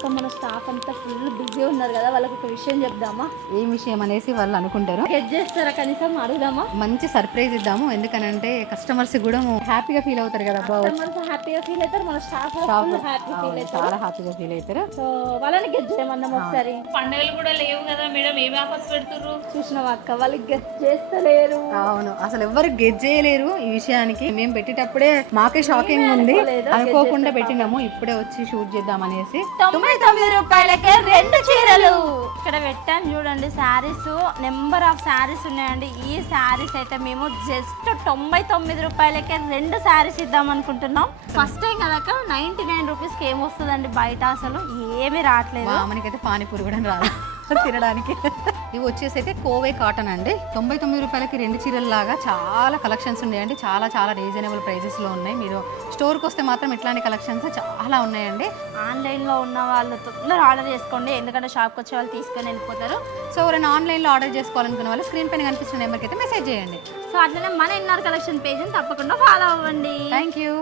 అక్క మన స్టాఫ్ అంతా ఫుల్ బిజీ ఉన్నారు కదా, వాళ్ళకి ఒక విషయం చెప్దామా? ఏం విషయం అనేసి వాళ్ళు అనుకుంటారు. గెట్ చేస్తారా కనీసం, అడుగుదామా? మంచి సర్ప్రైజ్ ఇద్దాము, ఎందుకనంటే కస్టమర్స్ కూడా హ్యాపీగా ఫీల్ అవుతారు కదా. కస్టమర్స్ హ్యాపీగా ఫీల్ అవుతారు, మన స్టాఫ్ హ్యాపీ ఫీల్ అవుతారు, చాలా హ్యాపీగా ఫీల్ అవుతారు. సో వాళ్ళని గెట్ చేయమన్నాం ఒకసారి. పండుగలు కూడా లేవు కదా మేడం, ఏమి ఆఫర్స్ పెడుతుర్రు? చూసినావా అక్క, వాళ్ళకి గెట్ చేస్తలేరు. అవును, అసలు ఎవరు గెట్ చేయలేరు ఈ విషయానికి. మేము పెట్టేటప్పుడే మాకే షాకింగ్ ఉంది, అనుకోకుండా పెట్టినాము, ఇప్పుడే వచ్చి షూట్ చేద్దాం అనేసి. 99 రూపాయలకే 2 చీరలు ఇక్కడ పెట్టాను చూడండి. శారీస్ నెంబర్ ఆఫ్ శారీస్ ఉన్నాయండి. ఈ శారీస్ అయితే మేము జస్ట్ 99 రూపాయలకే 2 శారీస్ ఇద్దాం అనుకుంటున్నాం. ఫస్ట్ టైం కదా 99 రూపీస్కి ఏమొస్తుందండి బయట, అసలు ఏమీ రావట్లేదు. మనకైతే పానీపూరి కూడా రాదు తినడానికి. ఇవి వచ్చేసి అయితే కోవే కాటన్ అండి. 99 రూపాయలకి 2 చీరల లాగా చాలా కలెక్షన్స్ ఉన్నాయండి. చాలా చాలా రీజనబుల్ ప్రైజెస్లో ఉన్నాయి. మీరు స్టోర్కి వస్తే మాత్రం ఇట్లాంటి కలెక్షన్స్ చాలా ఉన్నాయండి. ఆన్లైన్లో ఉన్న వాళ్ళు తొందరగా ఆర్డర్ చేసుకోండి, ఎందుకంటే షాప్కి వచ్చే వాళ్ళు తీసుకొని వెళ్ళిపోతారు. సో ఎవరైనా ఆన్లైన్లో ఆర్డర్ చేసుకోవాలనుకున్న వాళ్ళు స్క్రీన్ పైన కనిపిస్తున్న నెంబర్కి అయితే మెసేజ్ చేయండి. సో అట్లనే మన ఎన్ఆర్ కలెక్షన్ పేజ్ని తప్పకుండా ఫాలో అవ్వండి. Thank you.